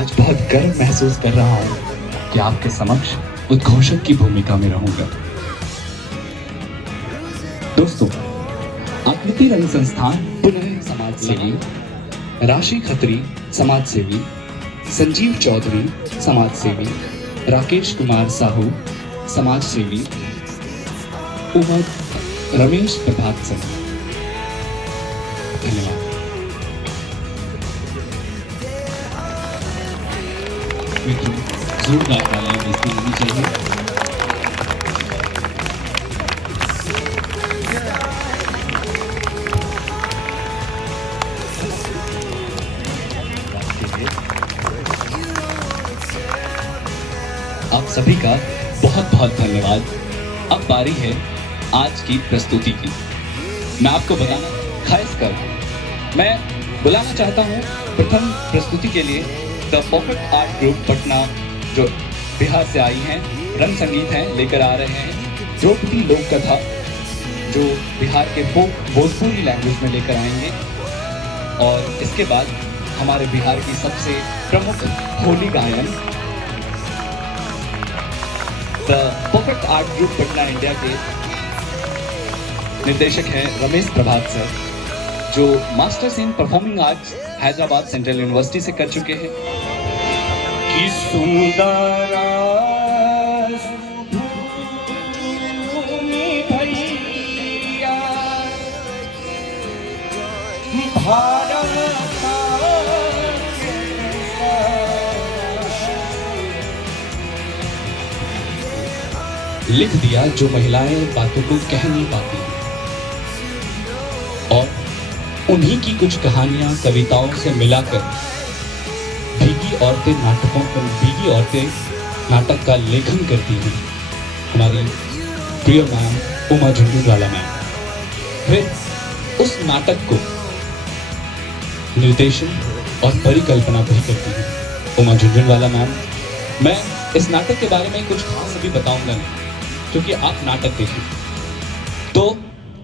आज बहुत गर्व महसूस कर रहा हूँ कि आपके समक्ष उद्घोषक की भूमिका में रहूंगा। दोस्तों, आकृति रंग संस्थान पुनः समाज सेवी, राशि खत्री समाज सेवी, संजीव चौधरी समाज सेवी, राकेश कुमार साहू समाज सेवी, उमर रमेश प्रभात सिंह। धन्यवाद। मित्रों, जोरदार तालियां इसमें होनी चाहिए। आप सभी का बहुत बहुत धन्यवाद। अब बारी है आज की प्रस्तुति की। मैं आपको बताना खासकर मैं बुलाना चाहता हूं प्रथम प्रस्तुति के लिए the perfect art group Patna, जो बिहार से आई हैं, रंग संगीत हैं लेकर आ रहे हैं, द्रौपदी लोक कथा जो बिहार के भोजपुरी लैंग्वेज में लेकर आएंगे, और इसके बाद हमारे बिहार की सबसे प्रमुख होली गायन the perfect art group Patna India के निर्देशक हैं रमेश प्रभात सर, जो masters in performing arts Hyderabad central university से कर चुके हैं। कि सुंदर भैया भारत लिख दिया जो महिलाएं बातों को कह नहीं पाती, और उन्हीं की कुछ कहानियां कविताओं से मिलाकर भीगी औरतें नाटक का लेखन करती हैं हमारी प्रिय मैम उमा झुंझुनवाला मैम। फिर उस नाटक को निर्देशन और परिकल्पना भी करती हैं उमा झुंझुनवाला मैम। मैं इस नाटक के बारे में कुछ खास अभी बताऊंगा नहीं, क्योंकि आप नाटक देखें। तो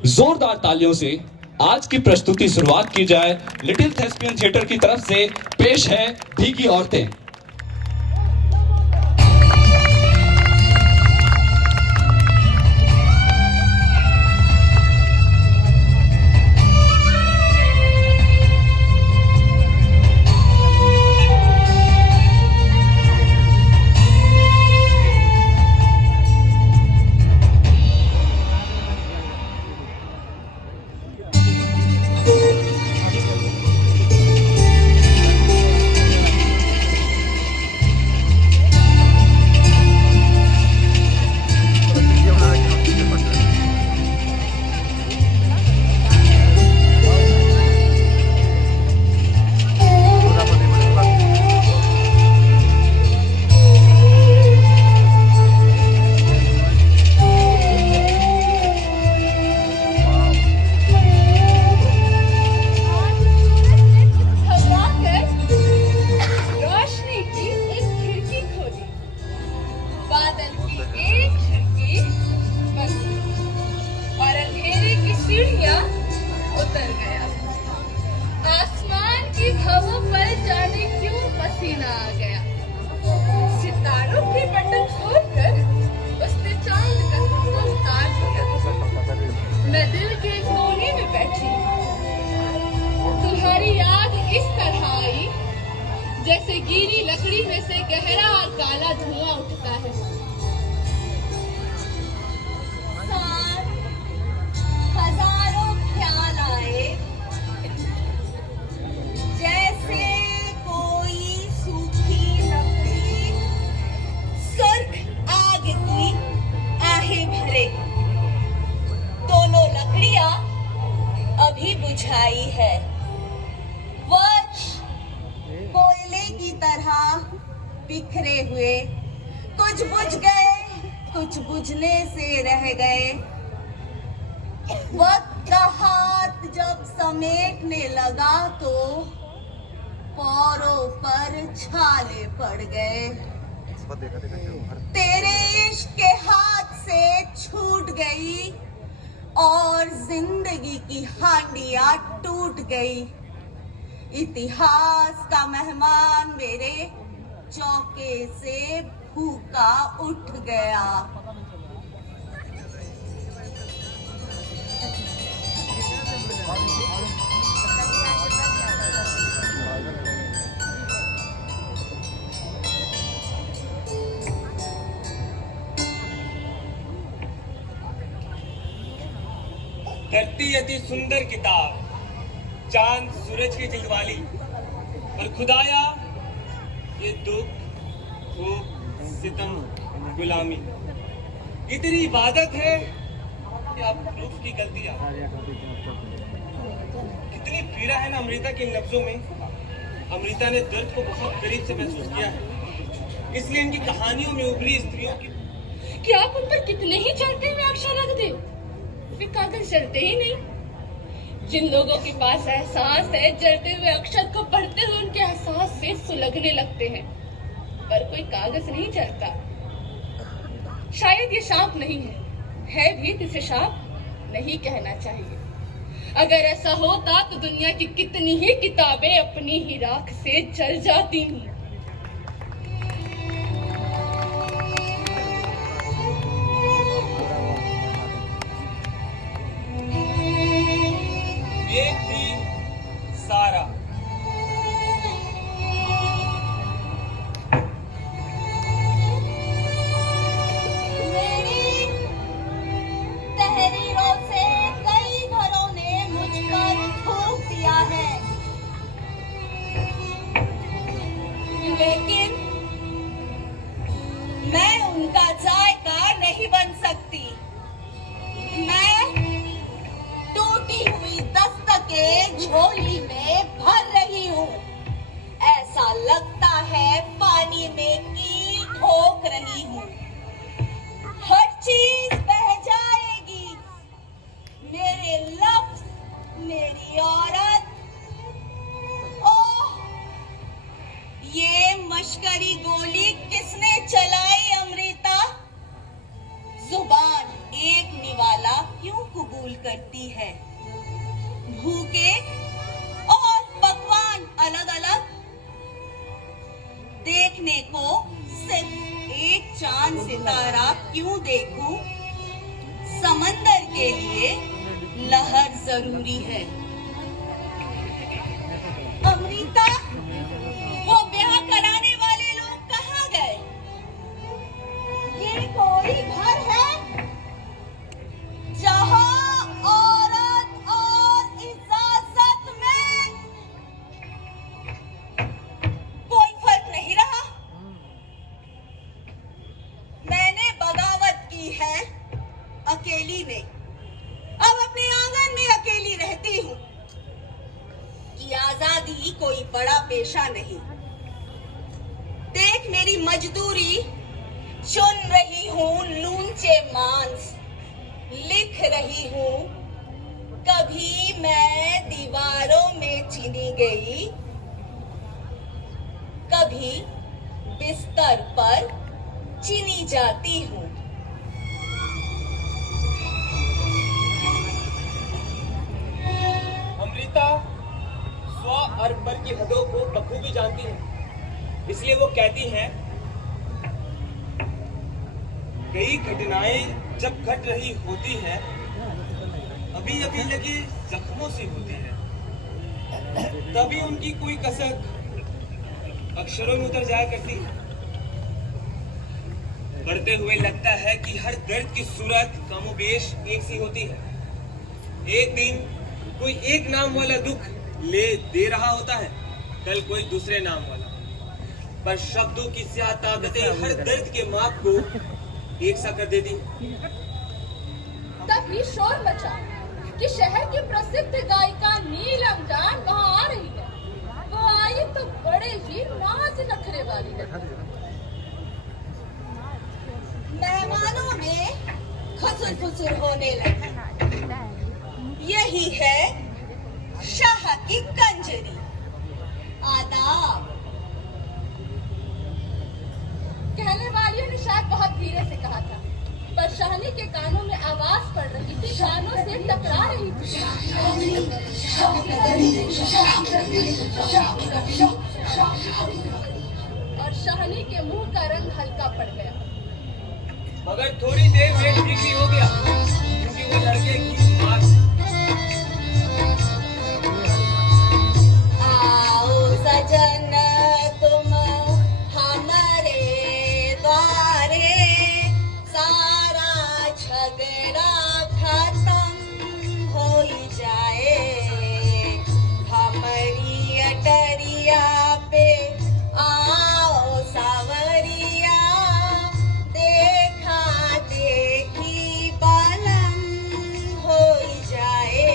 जोरदार तालियों से आज की प्रस्तुति शुरुआत की जाए। लिटिल थेस्पियन थिएटर की तरफ से पेश है भीगी औरतें। उतर गया। आसमान की हवा पर जाने क्यों पसीना आ गया। सितारों के बटन खोलकर उसने चांद का टुकड़ा उतार दिया। मैं दिल के कोने में बैठी, तुम्हारी याद इस तरह आई जैसे गीली लकड़ी में से गहरा और काला धुआं उठता है। हजारों ख्याल आए जैसे कोई सूखी लकड़ी सुर्ख आग की आहें भरे। दोनों लकड़ियां अभी बुझाई है। वर्ष कोयले की तरह बिखरे हुए, कुछ बुझ गए, कुछ बुझने से रह गए। वक्त का हाथ जब समेटने लगा तो पौरों पर छाले पड़ गए। तेरे इश्क के हाथ से छूट गई और जिंदगी की हांडियां टूट गई। इतिहास का मेहमान मेरे चौके से भूखा उठ गया। धरती अति सुंदर किताब, चांद सूरज की जलवाली, और खुदाया ये दुख, भूख, सितम, गुलामी। इतनी इबादत है कि आप रूफ की गलतियां। कितनी पीड़ा है ना अमृता के इन लफ्जों में। अमृता ने दर्द को बहुत करीब से महसूस किया है, इसलिए इनकी कहानियों में उभरी स्त्रियों की। क्या आप उन पर कितने ही चलते हुए अक्षर रख दे, वे कागज चलते ही नहीं। जिन लोगों के पास एहसास है, जलते हुए अक्षर को पढ़ते हुए उनके एहसास से सुलगने लगते हैं, पर कोई कागज नहीं चलता। शायद ये शाप नहीं है भी तो इसे शाप नहीं कहना चाहिए। अगर ऐसा होता तो दुनिया की कितनी ही किताबें अपनी ही राख से जल जाती हैं। एक थी सारा, मेरी तहरीरों से कई घरों ने मुझ पर थूक दिया है, लेकिन मैं उनका जायका नहीं बन सकती। मैं टूटी हुई दस्तकें झोली में भर रही हूँ। ऐसा लगता है पानी में कील ठोक रही हूँ। हर चीज बह जाएगी, मेरे लफ्ज, मेरी औरत। ओह, ये मशकरी गोली किसने चलाई अमृता? जुबान एक निवाला क्यों कबूल करती है? भूखे और पकवान अलग अलग, देखने को सिर्फ एक चांद सितारा क्यों देखूं? समंदर के लिए लहर जरूरी है। अमृता, वो ब्याह कराने वाले लोग कहाँ गए? ये कोई घर है जहाँ औरत और इजाजत में कोई फर्क नहीं रहा? मैंने बगावत की है अकेली नहीं, अब अपने आंगन में अकेली रहती हूँ। कि आजादी कोई बड़ा पेशा नहीं। देख मेरी मजदूरी, चुन रही हूँ लूंचे मांस, लिख रही हूँ कभी मैं दीवारों में चीनी गई, कभी बिस्तर पर चीनी जाती हूँ। अमृता स्व और पर की हदों को बखूबी जानती है, इसलिए वो कहती हैं, कई घटनाएं जब घट रही होती हैं, अभी अभी लगे जख्मों से होती है, तभी उनकी कोई कसक अक्षरों में उतर जाया करती है। पढ़ते हुए लगता है कि हर दर्द की सूरत कमोबेश एक सी होती है। एक दिन कोई एक नाम वाला दुख ले दे रहा होता है, कल कोई दूसरे नाम वाला, पर शब्दों की स्याह ताकतें हर दर्द के माप को एक सा कर देती। तभी शोर मचा कि शहर की प्रसिद्ध गायिका नीलम जान वहाँ आ रही है। वो आई तो बड़े ही नाज नखरे वाली लगी। मेहमानों में खसुर फुसुर होने लगी। यही है शाह की कंजरी। आदाब। कहने वालियों ने शायद बहुत धीरे से कहा था, पर शाहनी के कानों में आवाज पड़ रही थी, कानों से टकरा रही थी। और शहानी के मुंह का रंग हल्का पड़ गया। मगर थोड़ी देर में ठीक भी हो गया, क्योंकि वो लड़के की माँ थी। आओ सजन तुम हमारे द्वारे, सारा झगड़ा खत्म हो जाए। हमारी अटरिया पे आओ सावरिया, देखा देखी बालम हो जाए।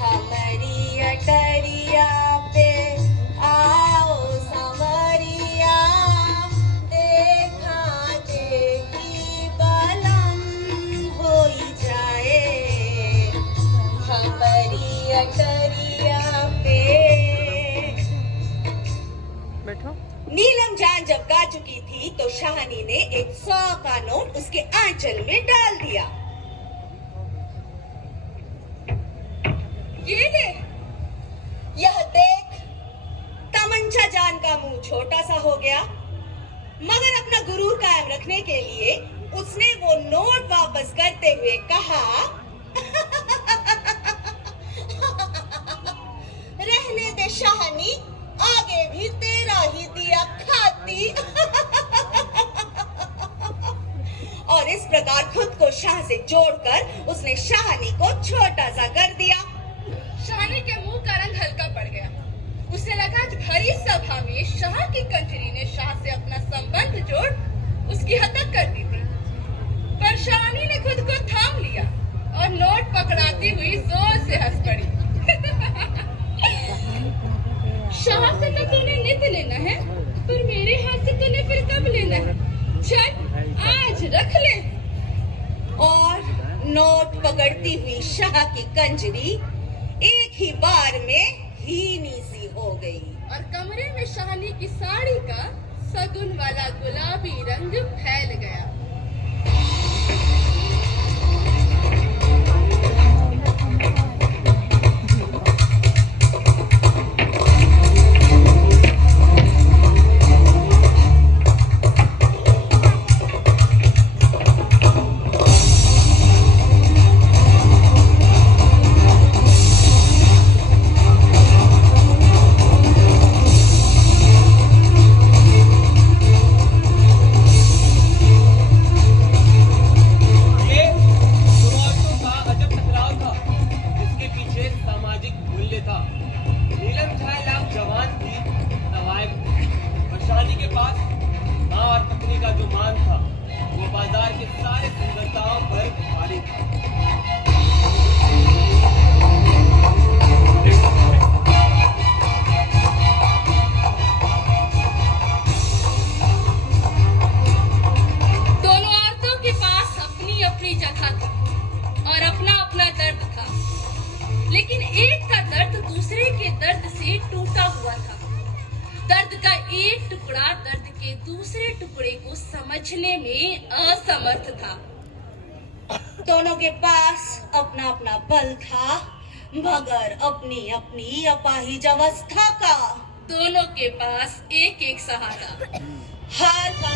हमारी अटरिया पे आओ सावरिया, देखा देखी बालम हो जाए। हमारी अटरिया पे। नीलम जान जब गा चुकी थी तो शाहनी ने एक 100 का नोट उसके आंचल में डाल दिया। ये ले। यह देख, तमंचा जान का मुंह छोटा सा हो गया, मगर अपना गुरूर कायम रखने के लिए उसने वो नोट वापस करते हुए कहा, रहने दे शाहनी, आगे भी तेरा ही दिया खाती। और इस प्रकार खुद को शाह से जोड़कर उसने शाहनी को छोटा सा कर दिया। शहानी के मुंह का रंग हल्का पड़ गया। उसे लगा कि भरी सभा में शाह की कंजरी ने शाह से अपना संबंध जोड़ उसकी हत्या कर दी थी, पर शहानी ने खुद को थाम लिया और नोट पकड़ाती हुई जोर से हंस पड़ी। शाह से तो तूने नित लेना है, पर मेरे हाथ से तूने फिर कब लेना है? चल आज रख ले। और नोट पकड़ती हुई शाह की कंजरी एक ही बार में हीनी सी हो गई। और कमरे में शहानी की साड़ी का सगुन वाला गुलाबी रंग फैल गया। समझने में असमर्थ था। दोनों के पास अपना अपना बल था, मगर अपनी अपनी अपाहिज अवस्था का। दोनों के पास एक एक सहारा। हार का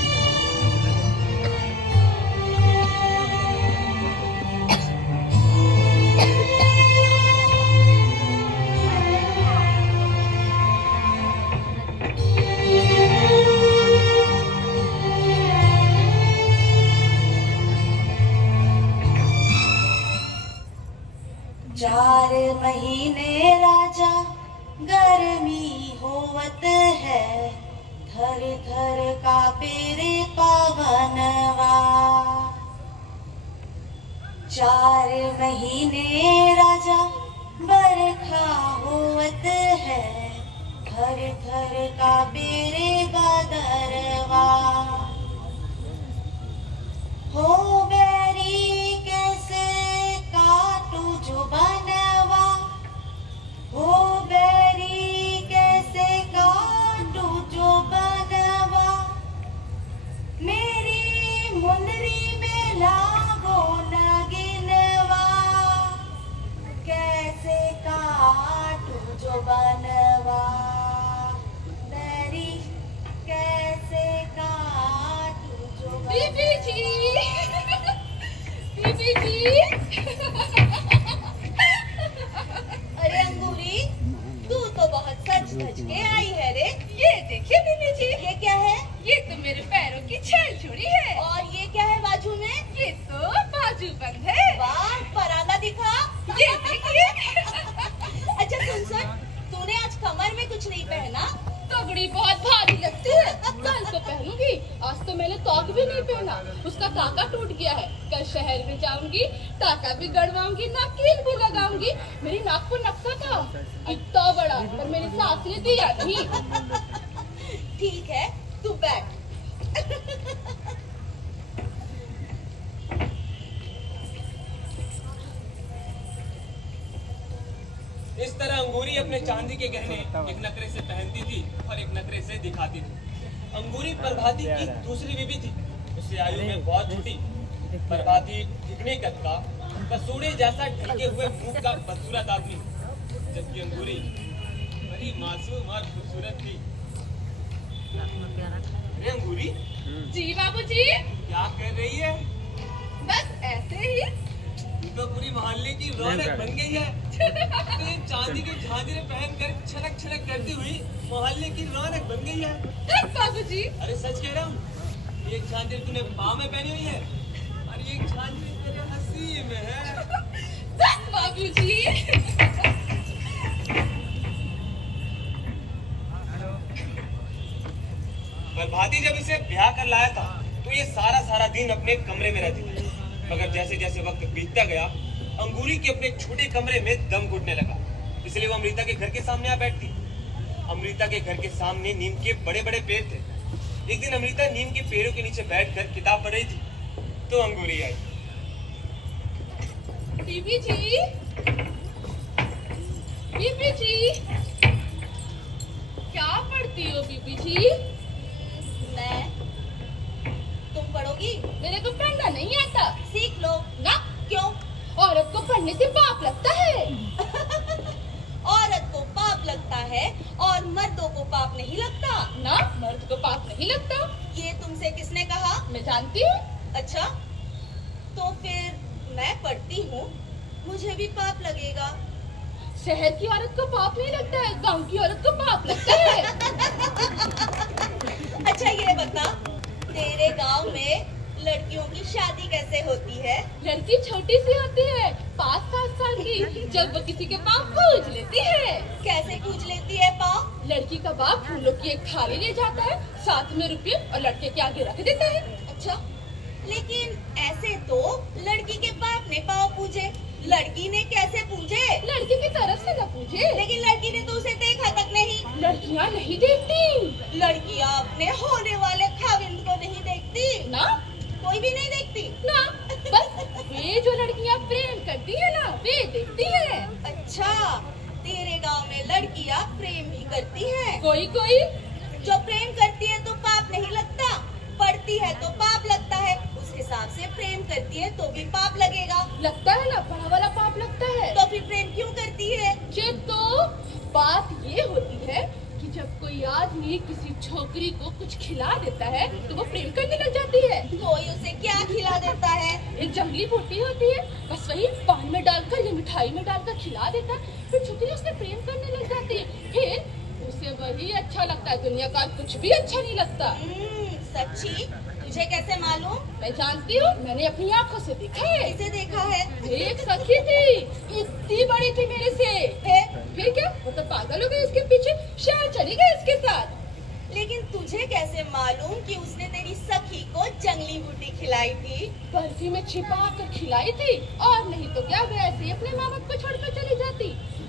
चार महीने राजा गर्मी होवत है, थर थर कांपे रे पवनवा। 4 महीने राजा बरखा होवत है, थर थर कांपे रे बदरवा। हो बैरी कैसे काटू जो बनवा, हो बैरी कैसे काटू जो बनवा। मेरी मुंदरी में लागो नगिनवा, कैसे काटू जो बनवा। बैरी बीबी जी, बीबी जी। अरे अंगूरी, तू तो बहुत सज धज के आई है रे। ये देखिए बीबी जी, ये क्या है? ये तो मेरे पैरों की छेल छुड़ी है। और ये क्या है बाजू में? ये तो बाजू बंद है। वाह, पराला दिखा। ये देखिए। अच्छा सुन, तूने आज कमर में कुछ नहीं पहना? पगड़ी बहुत भारी लगती है, कल तो पहनूंगी। आज तो मैंने तौक भी नहीं पहना, उसका टाका टूट गया है। कल शहर में जाऊंगी, टाका भी गड़वाऊंगी, नाकील भी लगाऊंगी। मेरी नाक पर नक्शा था इतना बड़ा, पर मेरी सास ने दिया नहीं। ठीक है, तू बैठ। इस तरह अंगूरी अपने चांदी के गहने एक नखरे से पहनती थी और एक नखरे से दिखाती थी। अंगूरी प्रभाती की दूसरी बीवी थी। उससे आयु में बहुत छोटी। प्रभाती ठिकने कद का, कसूड़े जैसा ढके हुए मुंह का बदसूरत आदमी, जबकि अंगूरी बड़ी मासूम और खूबसूरत थी। अरे अंगूरी, जी बाबूजी। क्या कर रही है? बस ऐसे ही। तू तो पूरी मोहल्ले की रौनक बन गई है। तो ये चांदी के झांझरे पहनकर छलक छलक करती हुई मोहल्ले की रौनक बन गई है। बाबूजी, अरे सच कह रहा हूँ, एक झांझर तूने पाँव में पहनी हुई है और एक झांझर तेरे हंसी में है। बस बाबूजी। प्रभाती जब इसे ब्याह कर लाया था तो ये सारा सारा दिन अपने कमरे में रहती थी। मगर जैसे जैसे वक्त बीतता गया, अंगूरी के अपने छोटे कमरे में दम घुटने लगा। इसलिए वो अमृता के घर के सामने आ बैठती। अमृता के घर के सामने नीम के बड़े बड़े पेड़ थे। एक दिन अमृता नीम के पेड़ों के नीचे बैठकर किताब पढ़ रही थी तो अंगूरी आई। बीबी जी, बीबी जी, क्या पढ़ती हो बीबी जी? मैं। तुम पढ़ोगी? मेरे को पढ़ना नहीं आता। सीख लो ना, क्यों? औरत को पढ़ने से पाप लगता है। औरत को पाप लगता है और मर्दों को पाप नहीं लगता। ना, मर्द को पाप नहीं लगता। ये तुमसे किसने कहा? मैं जानती हूँ। अच्छा, तो फिर मैं पढ़ती हूँ, मुझे भी पाप लगेगा। शहर की औरत को पाप नहीं लगता है, गांव की औरत को पाप लगता है। अच्छा ये बता, तेरे गांव में लड़कियों की शादी कैसे होती है? लड़की छोटी सी होती है, 5-7 साल की। जब वो किसी के पाँव पूज लेती है। कैसे पूज लेती है पाँव? लड़की का बाप फूलों की एक थाली ले जाता है, साथ में रुपये और लड़के के आगे रख देता है। अच्छा, लेकिन ऐसे तो लड़की के बाप ने पाँव पूजे, लड़की ने कैसे पूजे? लड़की की तरफ से न पूछे। लेकिन लड़की ने तो उसे देखा तक नहीं। लड़कियाँ नहीं देखती। लड़कियाँ अपने होने वाले खाविंद को नहीं देखती। ना, कोई भी नहीं देखती ना, बस वे जो लड़कियाँ प्रेम करती है ना, वे देखती है। अच्छा, तेरे गांव में लड़कियाँ प्रेम भी करती हैं। कोई कोई जो प्रेम करती है तो पाप नहीं लगता, पढ़ती है तो पाप लगता है। उस हिसाब से प्रेम करती है तो भी पाप लगेगा। लगता है ना, बड़ा वाला पाप लगता है। तो फिर प्रेम क्यों करती है? ये तो बात ये होती है कि जब कोई आदमी किसी छोकरी को कुछ खिला देता है तो वो प्रेम करने लग जाती है। कोई उसे क्या खिला देता है? एक जंगली बूटी होती है, बस वही पान में डालकर या मिठाई में डालकर खिला देता है, फिर छोकरी उससे प्रेम करने लग जाती है। फिर उसे वही अच्छा लगता है, दुनिया का कुछ भी अच्छा नहीं लगता। सच्ची? तुझे कैसे मालूम? मैं जानती हूँ, मैंने अपनी आंखों से देखा है। इसे देखा है? एक सखी थी, इतनी बड़ी थी मेरे से। फिर क्या, वो तो पागल हो गई इसके पीछे, शहर चली गई इसके साथ। लेकिन तुझे कैसे मालूम कि उसने तेरी सखी को जंगली बूटी खिलाई थी? बर्फी में छिपा कर खिलाई थी, और नहीं तो क्या, वैसे ही अपने माँ बाप को छोड़कर चली जाती।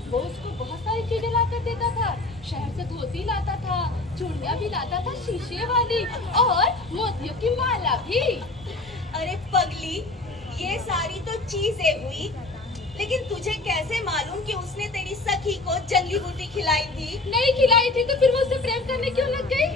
वो उसको बहुत सारी चीजें लाकर देता था, शहर से धोती लाता था, चूड़ियाँ भी लाता था शीशे वाली, और मोतियों की माला भी। अरे पगली, ये सारी तो चीजें हुई, लेकिन तुझे कैसे मालूम कि उसने तेरी सखी को जंगली बूटी खिलाई थी? नहीं खिलाई थी तो फिर वो उससे प्रेम करने क्यों लग गई?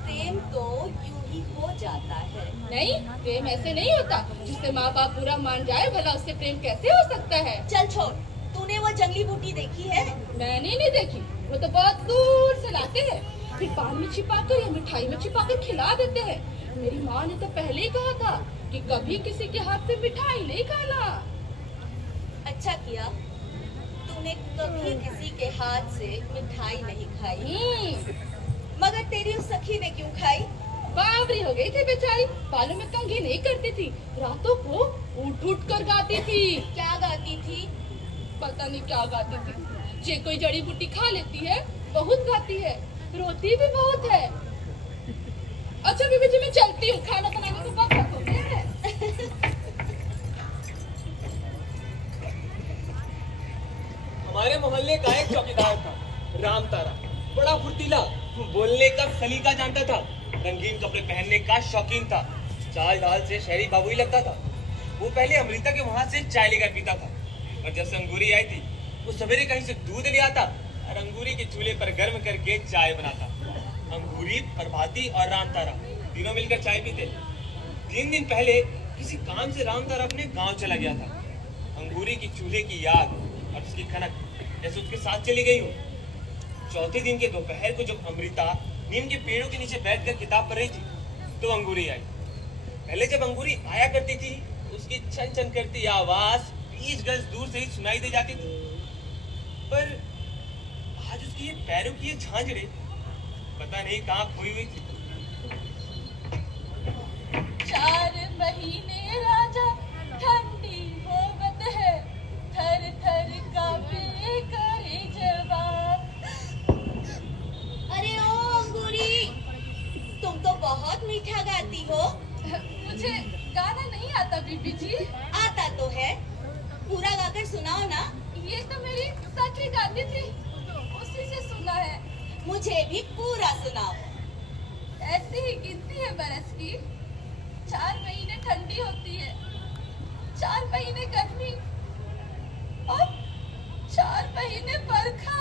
प्रेम तो यूं ही हो जाता है। नहीं, प्रेम ऐसे नहीं होता। जिससे माँ बाप बुरा मान जाए, भला उससे प्रेम कैसे हो सकता है? चल छोड़, तूने वो जंगली बूटी देखी है? मैंने नहीं देखी, वो तो बहुत दूर से लाते हैं, फिर पान में छिपाकर या मिठाई में छिपाकर खिला देते हैं। मेरी माँ ने तो पहले ही कहा था कि कभी किसी के हाथ से मिठाई नहीं खाना। अच्छा किया, तूने कभी किसी के हाथ से मिठाई नहीं खाई। मगर तेरी उस सखी ने क्यों खाई? बावरी हो गई थी बेचारी, बालों में कंघी नहीं करती थी, रातों को उठ उठ कर गाती थी। क्या गाती थी? पता नहीं क्या गाती थी। जे कोई जड़ी बूटी खा लेती है बहुत गाती है, रोती भी बहुत है। अच्छा बीबी जी मैं चलती हूँ, खाना बनाने को वक्त हो गया है। हमारे मोहल्ले का एक चौकीदार था, राम तारा। बड़ा फुर्तीला, बोलने का सलीका जानता था, रंगीन कपड़े पहनने का शौकीन था, चाल ढाल से शहरी बाबू ही लगता था। वो पहले अमृता के वहां से चाय लेकर पीता था, और जब से अंगूरी आई थी वो सवेरे कहीं से दूध ले आता और अंगूरी के चूल्हे पर गर्म करके चाय बनाता। अंगूरी, प्रभाती और राम तारा तीनों मिलकर चाय पीते। 3 दिन पहले किसी काम से राम तारा अपने गांव चला गया था। अंगूरी की चूल्हे की याद और उसकी खनक जैसे उसके साथ चली गई हो। चौथे दिन के दोपहर को जब अमृता नीम के पेड़ों के नीचे बैठकर किताब पढ़ रही थी तो अंगूरी आई। पहले जब अंगूरी आया करती थी उसकी छन छन करती आवाज 20 गज दूर से ही सुनाई दे जाती थी, पर आज उसकी ये पैरों की ये झांझरें पता नहीं कहाँ खोई हुई थी। 4 महीने राजा ठंडी होवत है, थर थर कांपे करे जवान। अरे ओ अंगूरी, तुम तो बहुत मीठा गाती हो। मुझे गाना नहीं आता बीबी जी। आता तो है, पूरा गाकर सुनाओ ना। ये तो मेरी सखी गाती थी, उसी से सुना है। मुझे भी पूरा सुनाओ। ऐसी ही गिनती है बरस की, 4 महीने ठंडी होती है, 4 महीने गर्मी और 4 महीने बरखा।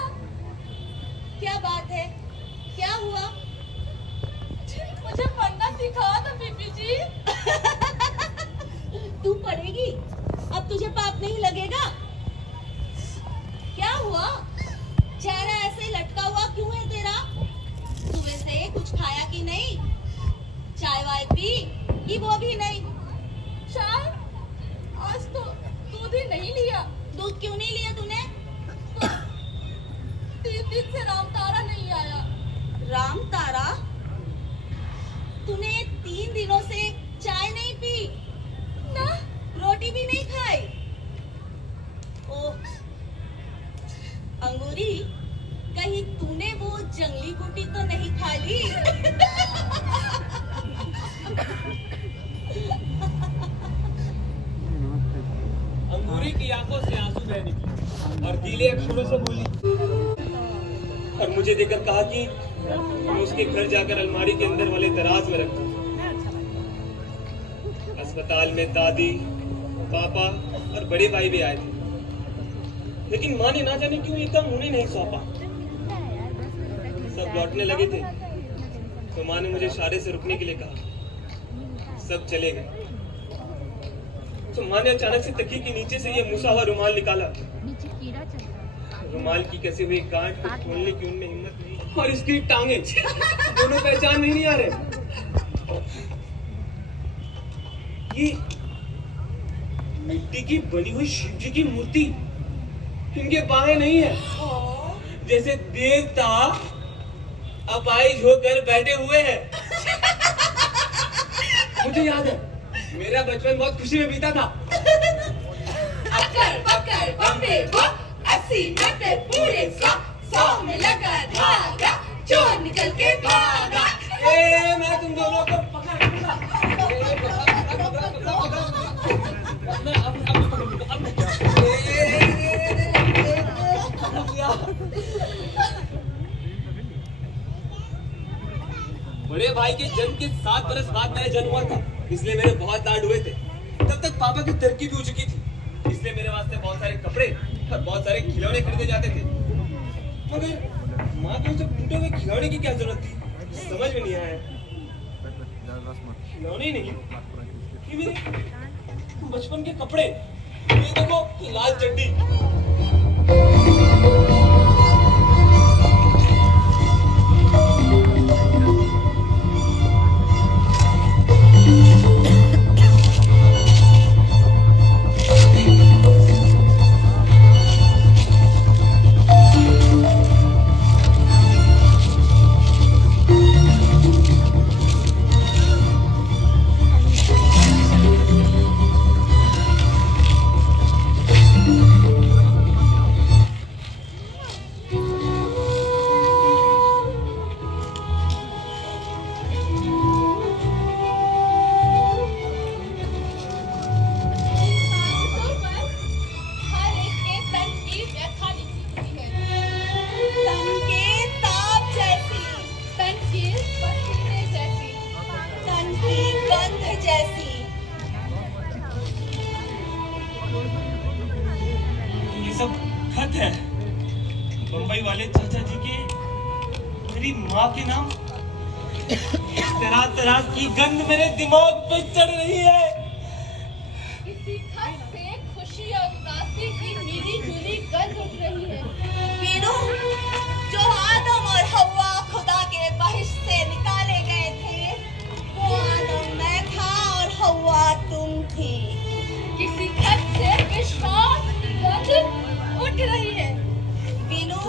क्या बात है, क्या हुआ? मुझे पढ़ना सिखा दो बीबी जी। तू पढ़ेगी, अब तुझे पाप नहीं लगेगा? क्या हुआ? चेहरा ऐसे लटका हुआ क्यों है तेरा? सुबह से कुछ खाया कि नहीं? चाय वाय पी कि वो भी नहीं? चाय? आज तो दूध ही नहीं लिया। दूध क्यों नहीं लिया तूने? 3 दिन से राम तारा नहीं आया। राम तारा? तूने 3 दिनों से चाय नहीं पी ना, रोटी भी नहीं खाई? ओह अंगूरी, कहीं तूने वो जंगली बूटी तो नहीं खा ली? अंगूरी की आंखों से आंसू बह निकले और गीले अक्षरों से बोली और मुझे देखकर कहा कि मैं उसके घर जाकर अलमारी के अंदर वाले दराज में रखूं। अस्पताल में दादी, पापा और बड़े भाई भी आए थे, लेकिन माँ ने ना जाने क्यों ये काम उन्हें नहीं सौंपा। सब लौटने लगे थे तो माँ ने मुझे इशारे से रुकने के लिए कहा। सब चले गए तो माँ ने अचानक से तकिए के नीचे से ये मुसा हुआ रुमाल निकाला। रुमाल की कसी हुई गांठ को खोलने की उनमें हिम्मत नहीं, और इसकी टांगे दोनों पहचान नहीं आ रहे। ये मिट्टी की बनी हुई शिव जी की मूर्ति इनके बाएं नहीं है, जैसे देवता अपाहिज होकर बैठे हुए हैं। मुझे याद है मेरा बचपन बहुत खुशी में बीता था। अक्कर बक्कर बम्बे बम, 80 90 पूरे 100 में लगा धागा, चोर निकल के भागा। मैं तुम दोनों को पकड़ूंगा। बड़े भाई के जन्म के 7 बरस बाद मेरा जन्म हुआ था, इसलिए मेरे बहुत लाड हुए थे। तब तक पापा की तरक्की भी हो चुकी थी, इसलिए मेरे वास्ते बहुत सारे कपड़े और बहुत सारे खिलौने खरीदे जाते थे। मगर माँ को सब टूटे हुए खिलौने की क्या जरूरत थी, समझ में नहीं आया। खिलौने नहीं, ये मेरे बचपन के कपड़े, ये देखो लाल चड्डी। सब खत है बम्बई वाले चाचा जी के मेरी माँ के नाम। तरह तरह की गंध मेरे दिमाग पे चढ़ रही है। किसी खत से खुशी और उदासी की मिली जुली गंध उठ रही है। वीनू, जो आदम और हव्वा खुदा के बहिश्त से निकाले गए थे, वो आदम मैं था और हव्वा तुम थी। किसी खत से विश्वास की गंध उठ रही है। वीनू,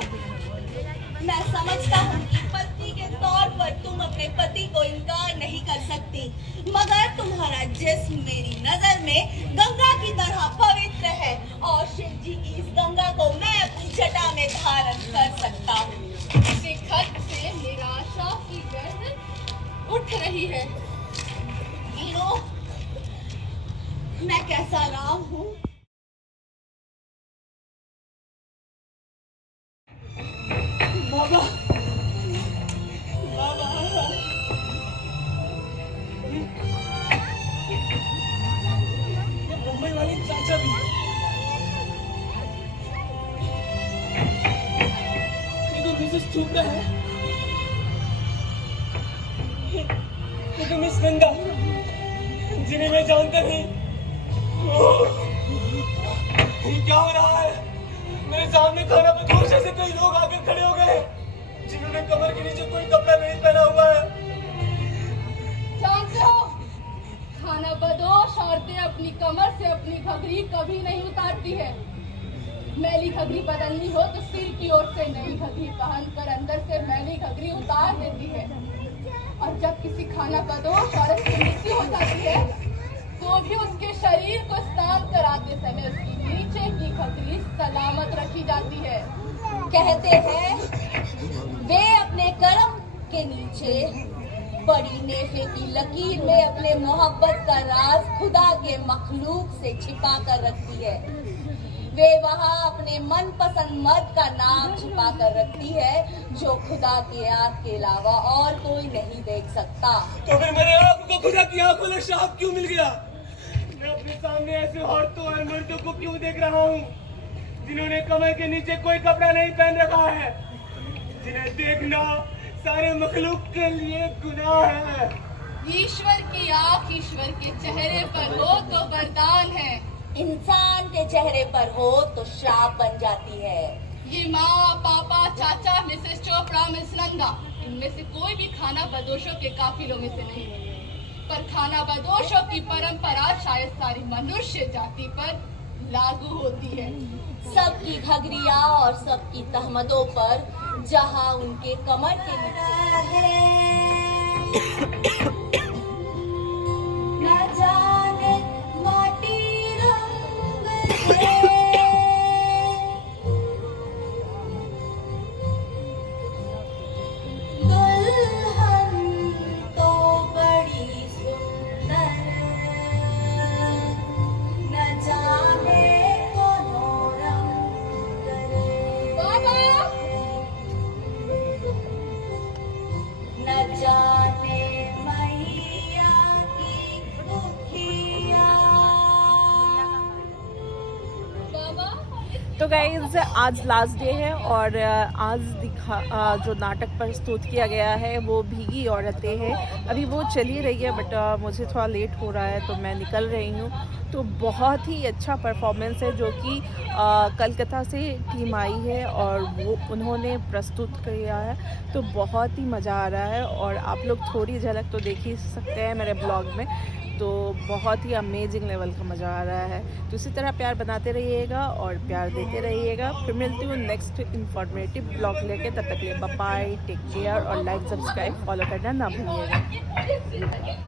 मैं समझता हूँ कि पत्नी के तौर पर तुम अपने पति को इनकार नहीं कर सकती, मगर तुम्हारा जिस्म मेरी नजर में गंगा की तरह पवित्र है और शिव जी की इस गंगा को मैं अपनी जटा में धारण कर सकता हूँ। किसी खत से निराशा की गंध उठ रही है। वीनू, मैं कैसा राम हूँ? बाबा, बाबा, ये मुंबई वाली चाचा भी। ये तो मिसेस चोपड़ा है। ये तो मिस नंदा, जिन्हें मैं जानता नहीं। ये क्या हो रहा है? मेरे सामने खाना बदोश ऐसे कई लोग आकर खड़े हो गए जिन्होंने कमर के नीचे कोई कपड़ा नहीं पहना हुआ है। जानते हो, खाना बदोश औरतें अपनी कमर से अपनी घघरी कभी नहीं उतारती है। मैली घघरी बदलनी हो तो सिर की ओर से नई घघरी पहनकर अंदर से मैली घघरी उतार देती है। और जब किसी खाना बदोश औरत की मृत्यु हो जाती है तो भी उसके शरीर को स्नान कराते समय उसकी नीचे की घघरी सलामत रखी जाती है। कहते हैं वे अपने कर्म के नीचे बड़ी नेफे की लकीर में अपने मोहब्बत का राज खुदा के मखलूक से छिपा कर रखती है। वे वहाँ अपने मनपसंद मर्द का नाम छिपा कर रखती है जो खुदा की आँख के अलावा और कोई नहीं देख सकता। तो फिर मेरे आँख को खुदा की आँख वाला शाप क्यों मिल गया? मैं अपने सामने ऐसे औरतों और मर्दों को क्यों देख रहा हूँ जिन्होंने कमर के नीचे कोई कपड़ा नहीं पहन रखा है, जिन्हें देखना सारे मखलूक के लिए गुनाह है। ईश्वर की आँख ईश्वर के चेहरे पर हो तो वरदान है, इंसान के चेहरे पर हो तो श्राप बन जाती है। ये माँ, पापा, चाचा, मिसेस चोपड़ा, मिस नंदा, इनमें से कोई भी खाना बदोशों के काफिलों में से नहीं है। पर खाना बदोशों की परंपरा शायद सारी मनुष्य जाति पर लागू होती है। सबकी घघरिया और सबकी तहमतों पर जहाँ उनके कमर के नीचे न जाने माटी रंग है। दुल्हन तो बड़ी सुंदर, न जाने कौन रंग करे। बाबा, न जाने मैया की दुखिया। बाबा, तो गाइज आज लास्ट डे है और आज जो नाटक प्रस्तुत किया गया है वो भीगी औरतें हैं। अभी वो चली रही है बट मुझे थोड़ा लेट हो रहा है तो मैं निकल रही हूँ। तो बहुत ही अच्छा परफॉर्मेंस है जो कि कलकत्ता से टीम आई है और वो उन्होंने प्रस्तुत किया है, तो बहुत ही मज़ा आ रहा है। और आप लोग थोड़ी झलक तो देख ही सकते हैं मेरे ब्लॉग में, तो बहुत ही अमेजिंग लेवल का मज़ा आ रहा है। तो इसी तरह प्यार बनाते रहिएगा और प्यार देते रहिएगा। फिर मिलती हूँ नेक्स्ट इंफॉर्मेटिव ब्लॉग लेके, तब तक के लिए बाय बाय, टेक केयर और लाइक सब्सक्राइब फॉलो करना ना भूलिएगा।